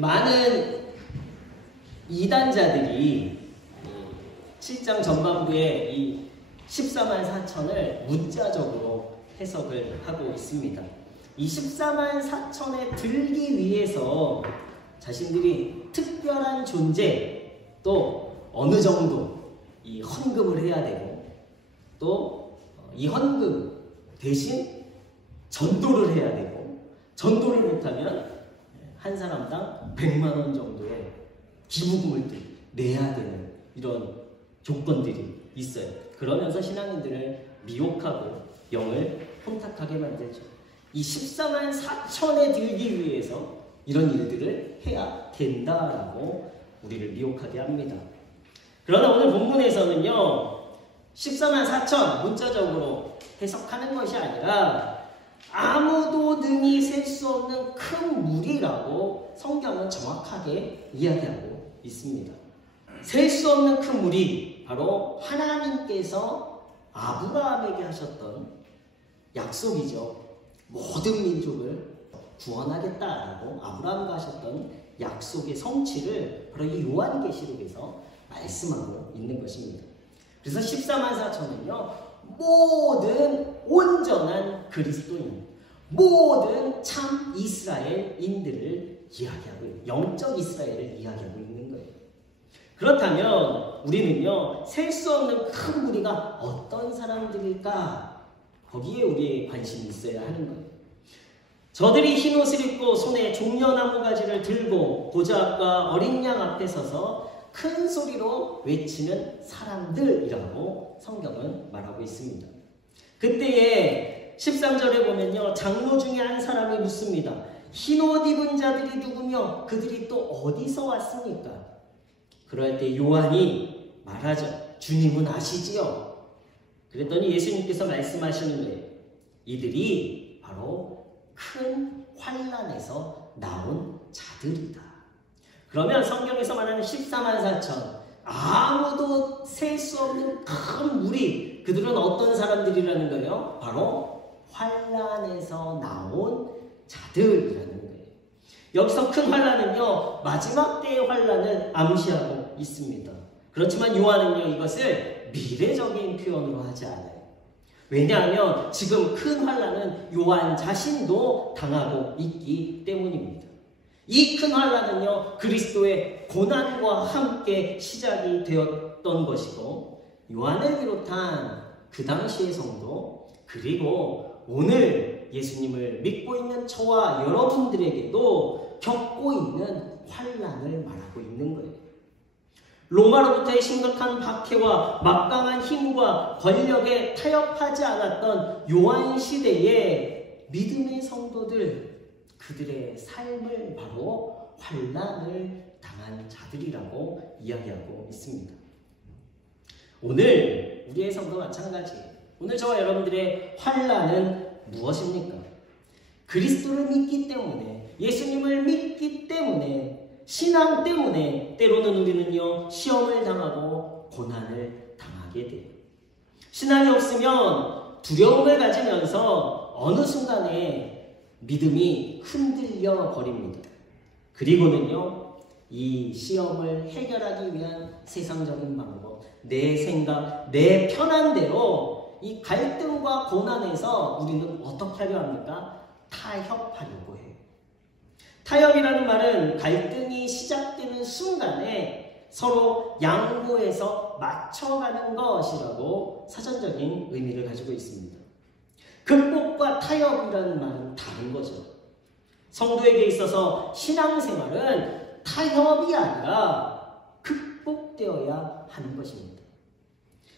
많은 이단자들이 7장 전반부에 이 14만 4천을 문자적으로 해석을 하고 있습니다. 이 14만 4천에 들기 위해서 자신들이 특별한 존재, 또 어느 정도 이 헌금을 해야 되고, 또 이 헌금 대신 전도를 해야 되고, 전도를 못하면 한 사람당 100만 원 정도의 기부금을 내야 되는 이런 조건들이 있어요. 그러면서 신앙인들을 미혹하고 영을 혼탁하게 만들죠. 이 14만 4천에 들기 위해서 이런 일들을 해야 된다라고 우리를 미혹하게 합니다. 그러나 오늘 본문에서는요, 14만 4천 문자적으로 해석하는 것이 아니라 아무도 능히 셀 수 없는 큰 무리라고 성경은 정확하게 이야기하고 있습니다. 셀 수 없는 큰 무리, 바로 하나님께서 아브라함에게 하셨던 약속이죠. 모든 민족을 구원하겠다라고 아브라함과 하셨던 약속의 성취를 바로 이 요한계시록에서 말씀하고 있는 것입니다. 그래서 14만 4천은요, 모든 온전한 그리스도인, 모든 참 이스라엘인들을 이야기하고 있는, 영적 이스라엘을 이야기하고 있는 거예요. 그렇다면 우리는요, 셀 수 없는 큰 무리가 어떤 사람들일까? 거기에 우리의 관심이 있어야 하는 거예요. 저들이 흰 옷을 입고 손에 종려나무 가지를 들고 보좌 앞과 어린 양 앞에 서서 큰 소리로 외치는 사람들이라고 성경은 말하고 있습니다. 그때에 13절에 보면요, 장로 중에 한 사람이 묻습니다. 흰 옷 입은 자들이 누구며 그들이 또 어디서 왔습니까? 그럴 때 요한이 말하죠. 주님은 아시지요? 그랬더니 예수님께서 말씀하시는 거예요. 이들이 바로 큰 환난에서 나온 자들이다. 그러면 성경에서 말하는 14만 4천, 아무도 셀 수 없는 큰 무리, 그들은 어떤 사람들이라는 거예요? 바로 환난에서 나온 자들이라는 거예요. 여기서 큰 환난은요, 마지막 때의 환난을 암시하고 있습니다. 그렇지만 요한은요, 이것을 미래적인 표현으로 하지 않아요. 왜냐하면 지금 큰 환난은 요한 자신도 당하고 있기 때문입니다. 이 큰 환난은요, 그리스도의 고난과 함께 시작이 되었던 것이고, 요한을 비롯한 그 당시의 성도, 그리고 오늘 예수님을 믿고 있는 저와 여러분들에게도 겪고 있는 환난을 말하고 있는 거예요. 로마로부터의 심각한 박해와 막강한 힘과 권력에 타협하지 않았던 요한 시대의 믿음의 성도들, 그들의 삶을 바로 환난을 당한 자들이라고 이야기하고 있습니다. 오늘 우리의 성도 마찬가지예요. 오늘 저와 여러분들의 환난은 무엇입니까? 그리스도를 믿기 때문에, 예수님을 믿기 때문에, 신앙 때문에 때로는 우리는요, 시험을 당하고 고난을 당하게 돼요. 신앙이 없으면 두려움을 가지면서 어느 순간에 믿음이 흔들려 버립니다. 그리고는요, 이 시험을 해결하기 위한 세상적인 방법, 내 생각, 내 편한 대로 이 갈등과 고난에서 우리는 어떻게 하려 합니까? 타협하려고 해요. 타협이라는 말은 갈등이 시작되는 순간에 서로 양보해서 맞춰가는 것이라고 사전적인 의미를 가지고 있습니다. 극복과 타협이라는 말은 다른 거죠. 성도에게 있어서 신앙생활은 타협이 아니라 극복되어야 하는 것입니다.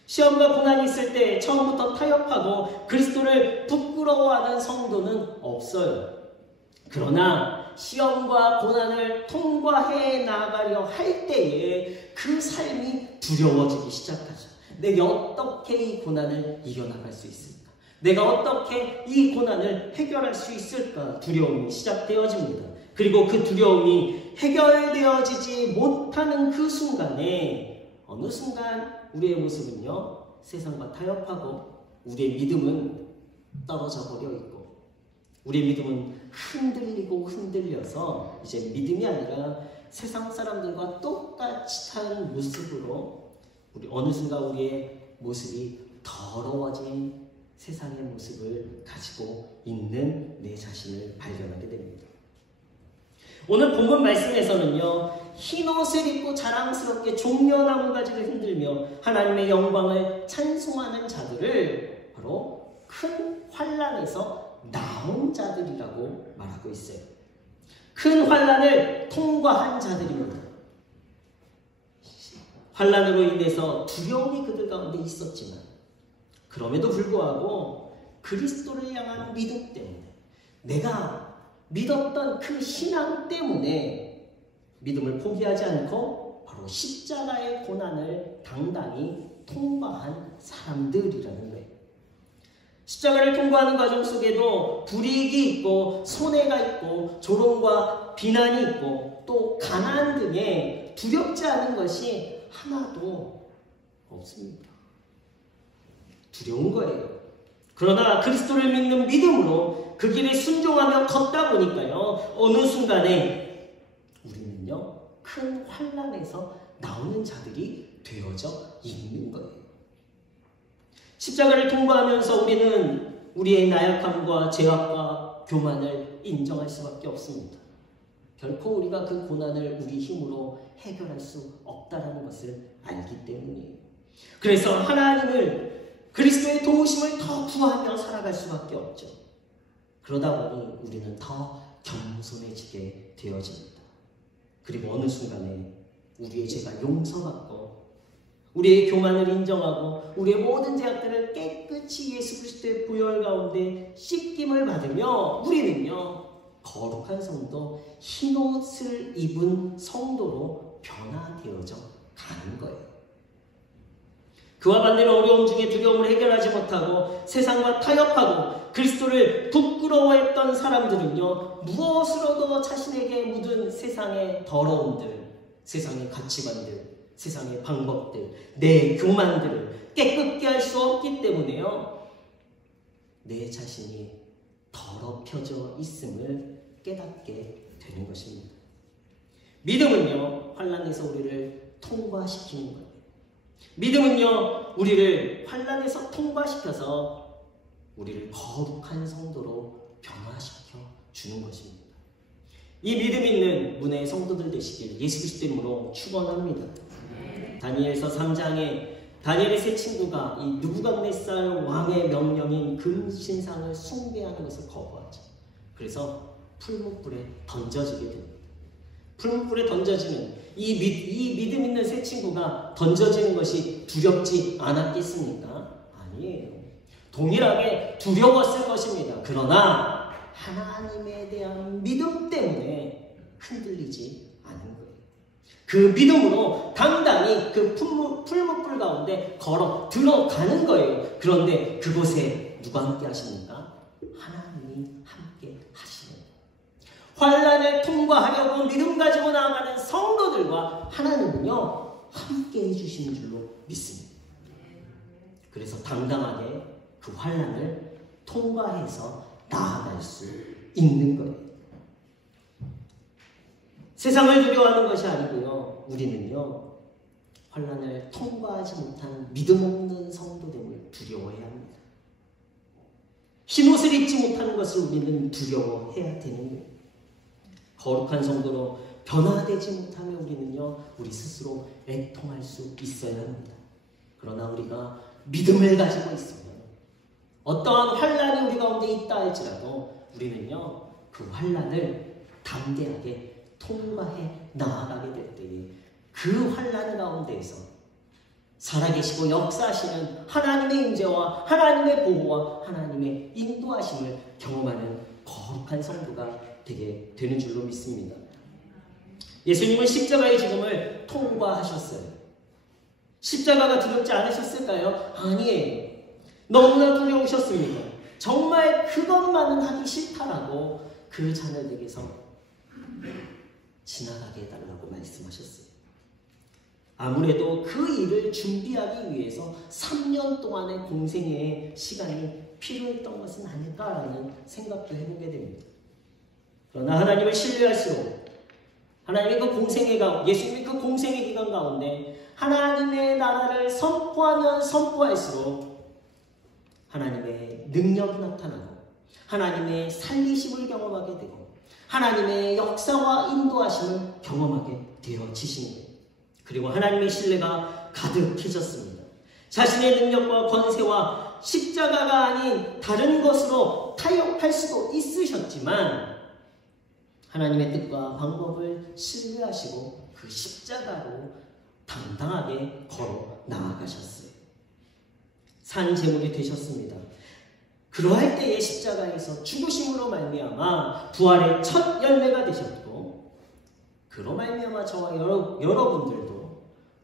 시험과 고난이 있을 때 처음부터 타협하고 그리스도를 부끄러워하는 성도는 없어요. 그러나 시험과 고난을 통과해 나가려 할 때에 그 삶이 두려워지기 시작하죠. 내가 어떻게 이 고난을 이겨나갈 수 있을까? 내가 어떻게 이 고난을 해결할 수 있을까? 두려움이 시작되어집니다. 그리고 그 두려움이 해결되어지지 못하는 그 순간에 어느 순간 우리의 모습은요, 세상과 타협하고 우리의 믿음은 떨어져 버려 있고, 우리의 믿음은 흔들리고 흔들려서 이제 믿음이 아니라 세상 사람들과 똑같은 모습으로 우리 어느 순간 우리의 모습이 더러워진 세상의 모습을 가지고 있는 내 자신을 발견하게 됩니다. 오늘 본문 말씀에서는요, 흰옷을 입고 자랑스럽게 종려나무 가지를 흔들며 하나님의 영광을 찬송하는 자들을 바로 큰 환난에서 나온 자들이라고 말하고 있어요. 큰 환난을 통과한 자들입니다. 환난으로 인해서 두려움이 그들 가운데 있었지만 그럼에도 불구하고 그리스도를 향한 믿음 때문에, 내가 믿었던 그 신앙 때문에 믿음을 포기하지 않고 바로 십자가의 고난을 당당히 통과한 사람들이라는 거예요. 십자가를 통과하는 과정 속에도 불이익이 있고 손해가 있고 조롱과 비난이 있고 또 가난 등의 두렵지 않은 것이 하나도 없습니다. 두려운 거예요. 그러나 그리스도를 믿는 믿음으로 그 길에 순종하며 걷다 보니까요, 어느 순간에 우리는요, 큰 환난에서 나오는 자들이 되어져 있는 거예요. 십자가를 통과하면서 우리는 우리의 나약함과 죄악과 교만을 인정할 수밖에 없습니다. 결코 우리가 그 고난을 우리 힘으로 해결할 수 없다는 것을 알기 때문이에요. 그래서 하나님을, 그리스도의 도우심을 더 구하며 살아갈 수밖에 없죠. 그러다 보니 우리는 더 겸손해지게 되어집니다. 그리고 어느 순간에 우리의 죄가 용서받고 우리의 교만을 인정하고 우리의 모든 죄악들을 깨끗이 예수 그리스도의 보혈 가운데 씻김을 받으며 우리는요, 거룩한 성도, 흰옷을 입은 성도로 변화되어져 가는 거예요. 그와 반대로 어려움 중에 두려움을 해결하지 못하고 세상과 타협하고 그리스도를 부끄러워했던 사람들은요, 무엇으로도 자신에게 묻은 세상의 더러움들, 세상의 가치관들, 세상의 방법들, 내 교만들을 깨끗게 할 수 없기 때문에요, 내 자신이 더럽혀져 있음을 깨닫게 되는 것입니다. 믿음은요, 환난에서 우리를 통과시키는 거예요. 믿음은요, 우리를 환난에서 통과시켜서 우리를 거룩한 성도로 변화시켜 주는 것입니다. 이 믿음 있는 문의 성도들 되시길 예수 그리스도 이름으로 축원합니다. 다니엘서 3장에 다니엘의 세 친구가 이 느부갓네살 왕의 명령인 금신상을 숭배하는 것을 거부하죠. 그래서 풀무불에 던져지게 됩니다. 풀무불에 던져지는 이 믿음 있는 세 친구가 던져지는 것이 두렵지 않았겠습니까? 아니에요. 동일하게 두려웠을 것입니다. 그러나 하나님에 대한 믿음 때문에 흔들리지 않은 거예요. 그 믿음으로 당당히 그 풀무불 가운데 걸어 들어가는 거예요. 그런데 그곳에 누가 함께 하십니까? 하나님이 함께 하시는 거예요. 환난을 통과하려고 믿음 가지고 나아가는 성도들과 하나님은요, 함께 해주시는 줄로 믿습니다. 그래서 당당하게 그 환난을 통과해서 나아갈 수 있는 거예요. 세상을 두려워하는 것이 아니고요, 우리는요, 환난을 통과하지 못한 믿음 없는 성도됨을 두려워해야 합니다. 흰옷을 입지 못하는 것을 우리는 두려워해야 되는 거예요. 거룩한 성도로 변화되지 못하면 우리는요, 우리 스스로 애통할 수 있어야 합니다. 그러나 우리가 믿음을 가지고 있으면 어떠한 환난이 우리 가운데 있다 할지라도 우리는요, 그 환난을 담대하게 통과해 나아가게 될 때에 그 환난 가운데에서 살아계시고 역사하시는 하나님의 임재와 하나님의 보호와 하나님의 인도하심을 경험하는 거룩한 성도가 되게 되는 줄로 믿습니다. 예수님은 십자가의 죽음을 통과하셨어요. 십자가가 두렵지 않으셨을까요? 아니에요. 너무나 두려우셨습니다. 정말 그것만은 하기 싫다라고 그 자녀들에게서 지나가게 해달라고 말씀하셨어요. 아무래도 그 일을 준비하기 위해서 3년 동안의 공생의 시간이 필요했던 것은 아닐까라는 생각도 해보게 됩니다. 그러나 하나님을 신뢰할수록 하나님의 그 공생의 예수님의 그 공생의 기간 가운데 하나님의 나라를 선포하면 선포할수록 하나님의 능력이 나타나고 하나님의 살리심을 경험하게 되고 하나님의 역사와 인도하심을 경험하게 되어지십니다. 그리고 하나님의 신뢰가 가득해졌습니다. 자신의 능력과 권세와 십자가가 아닌 다른 것으로 타협할 수도 있으셨지만 하나님의 뜻과 방법을 신뢰하시고 그 십자가로 당당하게 걸어 나아가셨어요. 산 제물이 되셨습니다. 그러할 때에 십자가에서 죽으심으로 말미암아 부활의 첫 열매가 되셨고 그로 말미암아 저와 여러분들도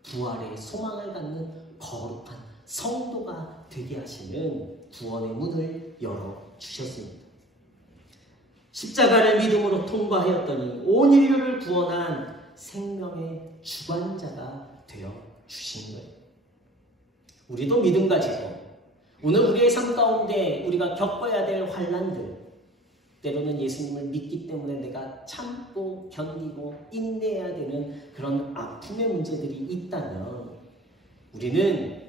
부활의 소망을 갖는 거룩한 성도가 되게 하시는 구원의 문을 열어주셨습니다. 십자가를 믿음으로 통과하였더니 온 인류를 구원한 생명의 주관자가 되어 주신 거예요. 우리도 믿음 가지고 오늘 우리의 삶 가운데 우리가 겪어야 될 환난들, 때로는 예수님을 믿기 때문에 내가 참고 견디고 인내해야 되는 그런 아픔의 문제들이 있다면 우리는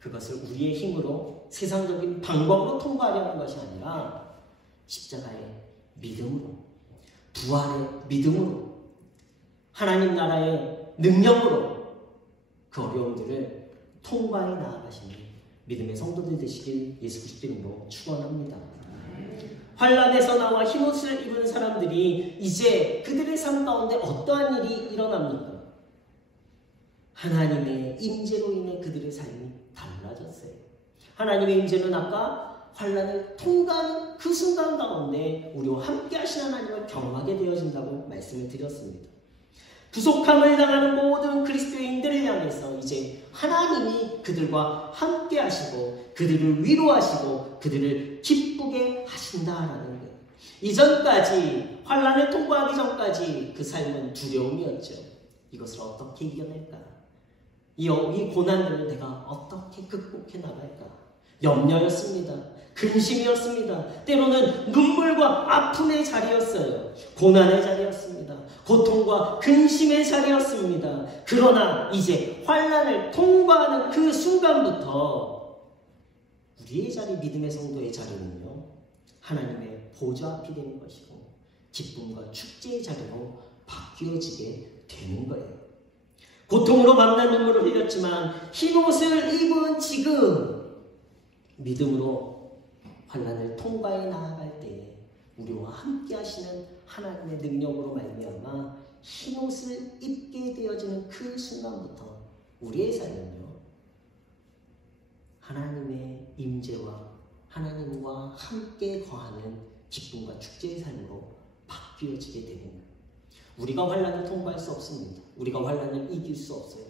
그것을 우리의 힘으로 세상적인 방법으로 통과하려는 것이 아니라 십자가의 믿음으로, 부활의 믿음으로, 하나님 나라의 능력으로 그 어려움들을 통과해 나아가시는 믿음의 성도들 되시길 예수 그리스도 이름으로 축원합니다. 환난에서 나와 흰옷을 입은 사람들이 이제 그들의 삶 가운데 어떠한 일이 일어납니까? 하나님의 임재로 인해 그들의 삶이 달라졌어요. 하나님의 임재는 아까 환난을 통과하는 그 순간 가운데 우리와 함께 하신 하나님을 경험하게 되어진다고 말씀을 드렸습니다. 부족함을 당하는 모든 그리스도인들을 향해서 이제 하나님이 그들과 함께 하시고 그들을 위로하시고 그들을 기쁘게 하신다라는 거예요. 이전까지 환난을 통과하기 전까지 그 삶은 두려움이었죠. 이것을 어떻게 이겨낼까? 이 고난을 내가 어떻게 극복해 나갈까? 염려였습니다. 근심이었습니다. 때로는 눈물과 아픔의 자리였어요. 고난의 자리였습니다. 고통과 근심의 자리였습니다. 그러나 이제 환난을 통과하는 그 순간부터 우리의 자리, 믿음의 성도의 자리는요, 하나님의 보좌 앞이 되는 것이고 기쁨과 축제의 자리로 바뀌어지게 되는 거예요. 고통으로 만난 눈물을 흘렸지만 흰옷을 입은 지금 믿음으로 환난을 통과해 나아갈 때에 우리와 함께 하시는 하나님의 능력으로 말미암아 흰옷을 입게 되어지는 그 순간부터 우리의 삶은요, 하나님의 임재와 하나님과 함께 거하는 기쁨과 축제의 삶으로 바뀌어지게 되는 거예요. 우리가 환난을 통과할 수 없습니다. 우리가 환난을 이길 수 없어요.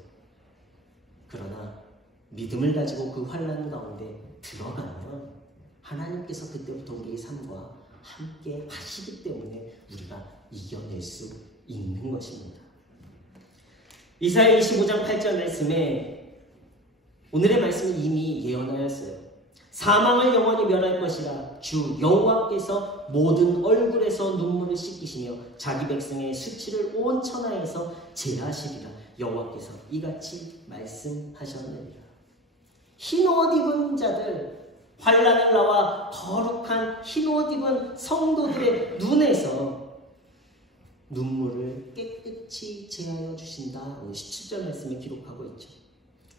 그러나 믿음을 가지고 그 환난 가운데 들어가면 하나님께서 그때부터 우리의 삶과 함께 하시기 때문에 우리가 이겨낼 수 있는 것입니다. 이사야 25장 8절 말씀에 오늘의 말씀은 이미 예언하였어요. 사망을 영원히 멸할 것이라 주 여호와께서 모든 얼굴에서 눈물을 씻기시며 자기 백성의 수치를 온 천하에서 제하시리라. 여호와께서 이같이 말씀하셨느니라. 흰옷 입은 자들, 환난을 나와 거룩한 흰옷 입은 성도들의 눈에서 눈물을 깨끗이 제하여 주신다. 17절 말씀에 기록하고 있죠.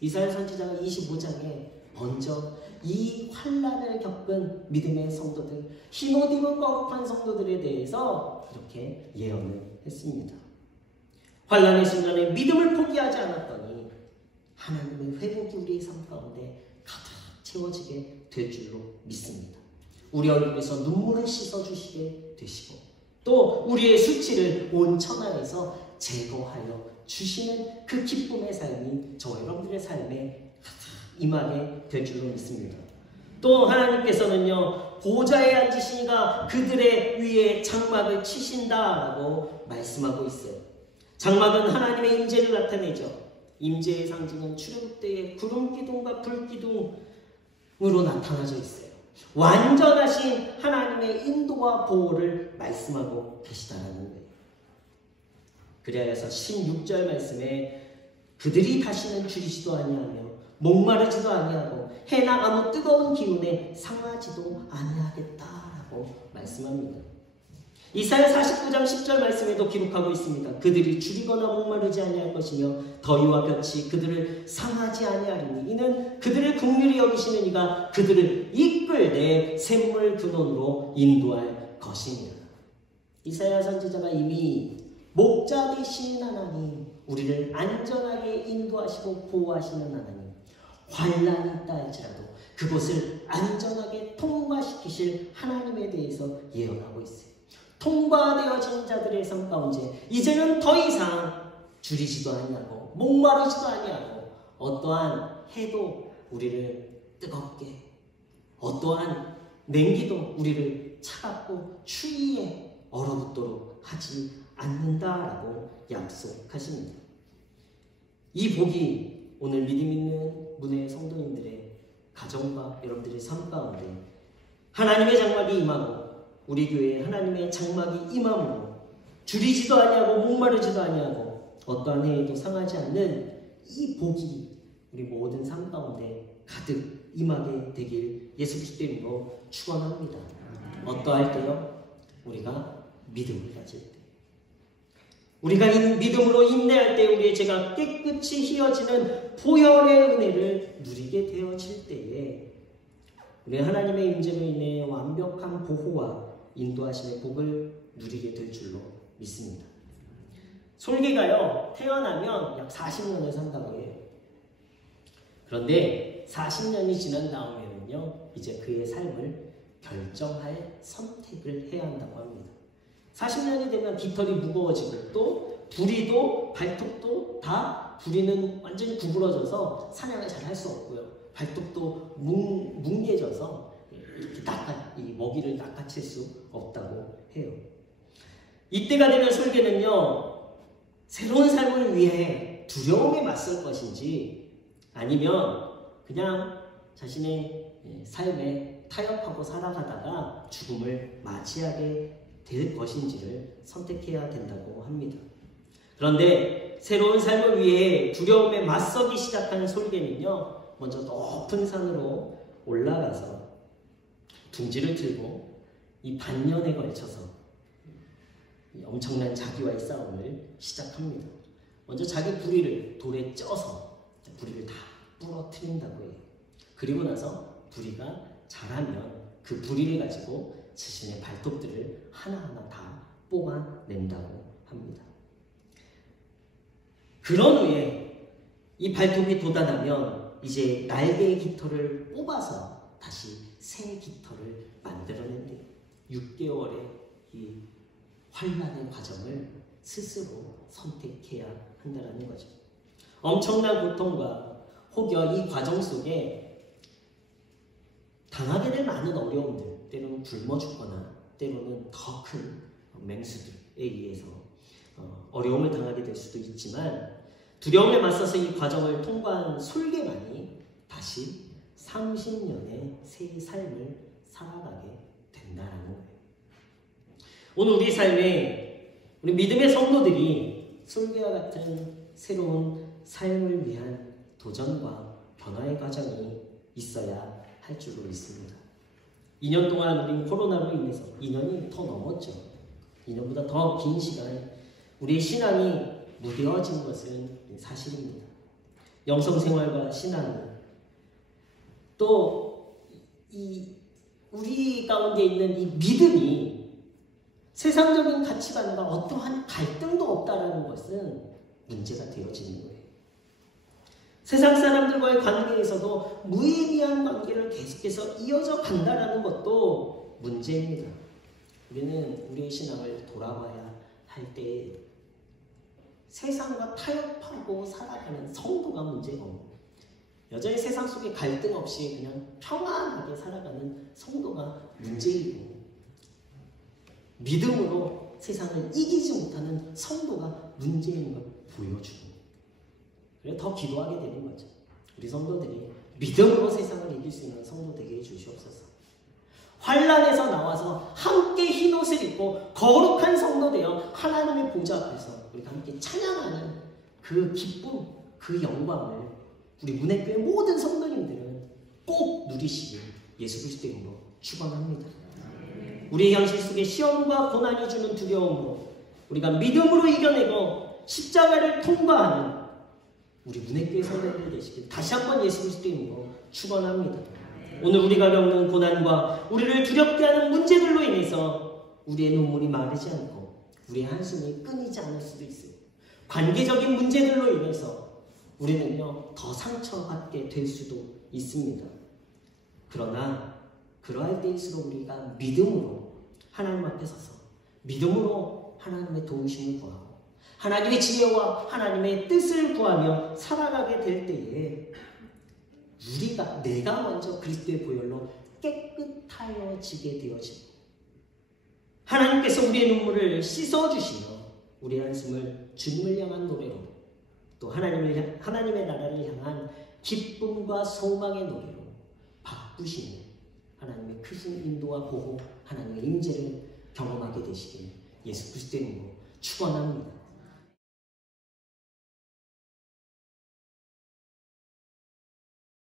이사야 선지자가 25장에 먼저 이 환난을 겪은 믿음의 성도들, 흰옷 입은 거룩한 성도들에 대해서 이렇게 예언을 했습니다. 환난의 순간에 믿음을 포기하지 않았더니 하나님의 회복이 우리의 삶 가운데 가득 채워지게 될 줄로 믿습니다. 우리 얼굴에서 눈물을 씻어주시게 되시고 또 우리의 수치를 온 천하에서 제거하여 주시는 그 기쁨의 삶이 저와 여러분들의 삶에 가득 임하게 될 줄로 믿습니다. 또 하나님께서는요, 보좌에 앉으시니가 그들의 위에 장막을 치신다라고 말씀하고 있어요. 장막은 하나님의 임재를 나타내죠. 임재의 상징은 출애굽 때의 구름 기둥과 불 기둥으로 나타나져 있어요. 완전하신 하나님의 인도와 보호를 말씀하고 계시다는 거예요. 그래서 16절 말씀에 그들이 다시는 줄이지도 아니하며 목마르지도 아니하고 해나 아무 뜨거운 기운에 상하지도 아니하겠다라고 말씀합니다. 이사야 49장 10절 말씀에도 기록하고 있습니다. 그들이 줄이거나 목마르지 아니할 것이며 더위와 볕이 그들을 상하지 아니하리니 이는 그들을 긍휼히 여기시는 이가 그들을 이끌되 샘물 근원으로 인도할 것이니라. 이사야 선지자가 이미 목자 되신 하나님, 우리를 안전하게 인도하시고 보호하시는 하나님, 환난이 있다 할지라도 그곳을 안전하게 통과시키실 하나님에 대해서 예언하고 있어요. 통과되어진 자들의 삶 가운데 이제는 더 이상 줄이지도 아니하고 목마르지도 아니하고 어떠한 해도 우리를 뜨겁게, 어떠한 냉기도 우리를 차갑고 추위에 얼어붙도록 하지 않는다라고 약속하십니다. 이 복이 오늘 믿음 있는 문의 성도님들의 가정과 여러분들의 삶 가운데 하나님의 장막이 임하고 우리 교회에 하나님의 장막이 임함으로 줄이지도 아니하고 목마르지도 아니하고 어떠한 해에도 상하지 않는 이 복이 우리 모든 삶 가운데 가득 임하게 되길 예수 그리스도 이름으로 축원합니다. 어떠할 때요? 우리가 믿음을 가질 때, 우리가 믿음으로 인내할 때 우리의 죄가 깨끗이 희어지는 보혈의 은혜를 누리게 되어질 때에 우리 하나님의 임재로 인해 완벽한 보호와 인도하심의 복을 누리게 될 줄로 믿습니다. 솔개가요, 태어나면 약 40년을 산다고 해요. 그런데 40년이 지난 다음에는요, 이제 그의 삶을 결정할 선택을 해야 한다고 합니다. 40년이 되면 깃털이 무거워지고 또 부리도 발톱도 다 부리는 완전히 구부러져서 사냥을 잘 할 수 없고요. 발톱도 뭉개져서 이 먹이를 낚아챌 수 없다고 해요. 이때가 되면 솔개는요, 새로운 삶을 위해 두려움에 맞설 것인지 아니면 그냥 자신의 삶에 타협하고 살아가다가 죽음을 맞이하게 될 것인지를 선택해야 된다고 합니다. 그런데 새로운 삶을 위해 두려움에 맞서기 시작한 솔개는요, 먼저 높은 산으로 올라가서 둥지를 들고 이 반년에 걸쳐서 엄청난 자기와의 싸움을 시작합니다. 먼저 자기 부리를 돌에 쪄서 부리를 다 부러뜨린다고 해요. 그리고 나서 부리가 자라면 그 부리를 가지고 자신의 발톱들을 하나하나 다 뽑아낸다고 합니다. 그런 후에 이 발톱이 돋아나면 이제 날개의 깃털을 뽑아서 다시 새 깃털을 만들어낸대요. 6개월의 이 환난의 과정을 스스로 선택해야 한다는 거죠. 엄청난 고통과 혹여 이 과정 속에 당하게 될 많은 어려움들, 때로는 굶어 죽거나 때로는 더 큰 맹수들에 의해서 어려움을 당하게 될 수도 있지만 두려움에 맞서서 이 과정을 통과한 솔개만이 다시 30년의 새 삶을 살아가게 된다는 거예요. 오늘 우리 삶에 우리 믿음의 성도들이 솔개와 같은 새로운 삶을 위한 도전과 변화의 과정이 있어야 할 줄로 믿습니다. 2년 동안 우리 코로나로 인해서 2년이 더 넘었죠. 2년보다 더 긴 시간 우리의 신앙이 무뎌진 것은 사실입니다. 영성생활과 신앙은 또 우리 가운데 있는 이 믿음이 세상적인 가치관과 어떠한 갈등도 없다라는 것은 문제가 되어지는 거예요. 세상 사람들과의 관계에서도 무의미한 관계를 계속해서 이어져 간다라는 것도 문제입니다. 우리는 우리의 신앙을 돌아봐야 할 때 세상과 타협하고 살아가는 성도가 문제고 여전히 세상 속에 갈등 없이 그냥 평안하게 살아가는 성도가 문제이고 믿음으로 세상을 이기지 못하는 성도가 문제인 걸 보여주고 그래서 더 기도하게 되는 거죠. 우리 성도들이 믿음으로 세상을 이길 수 있는 성도 되게 해주시옵소서. 환난에서 나와서 함께 흰옷을 입고 거룩한 성도 되어 하나님의 보좌 앞에서 우리가 함께 찬양하는 그 기쁨, 그 영광을 우리 문해교회 모든 성도님들은 꼭 누리시길 예수 그리스도 이름으로 축원합니다. 우리의 현실 속에 시험과 고난이 주는 두려움으로 우리가 믿음으로 이겨내고 십자가를 통과하는 우리 문해교회 성도들 되시길 다시 한번 예수 그리스도 이름으로 축원합니다. 오늘 우리가 겪는 고난과 우리를 두렵게 하는 문제들로 인해서 우리의 눈물이 마르지 않고 우리의 한숨이 끊이지 않을 수도 있어요. 관계적인 문제들로 인해서 우리는요 더 상처받게 될 수도 있습니다. 그러나 그러할 때일수록 우리가 믿음으로 하나님 앞에 서서 믿음으로 하나님의 도우심을 구하고 하나님의 지혜와 하나님의 뜻을 구하며 살아가게 될 때에 내가 먼저 그리스도의 보혈로 깨끗하여지게 되어지고 하나님께서 우리의 눈물을 씻어주시며 우리의 한숨을 주님을 향한 노래로 또 하나님의 나라를 향한 기쁨과 소망의 노래로 바꾸시는 하나님의 크신 인도와 보호, 하나님의 임재를 경험하게 되시길 예수 그리스도의 이름으로 축원합니다.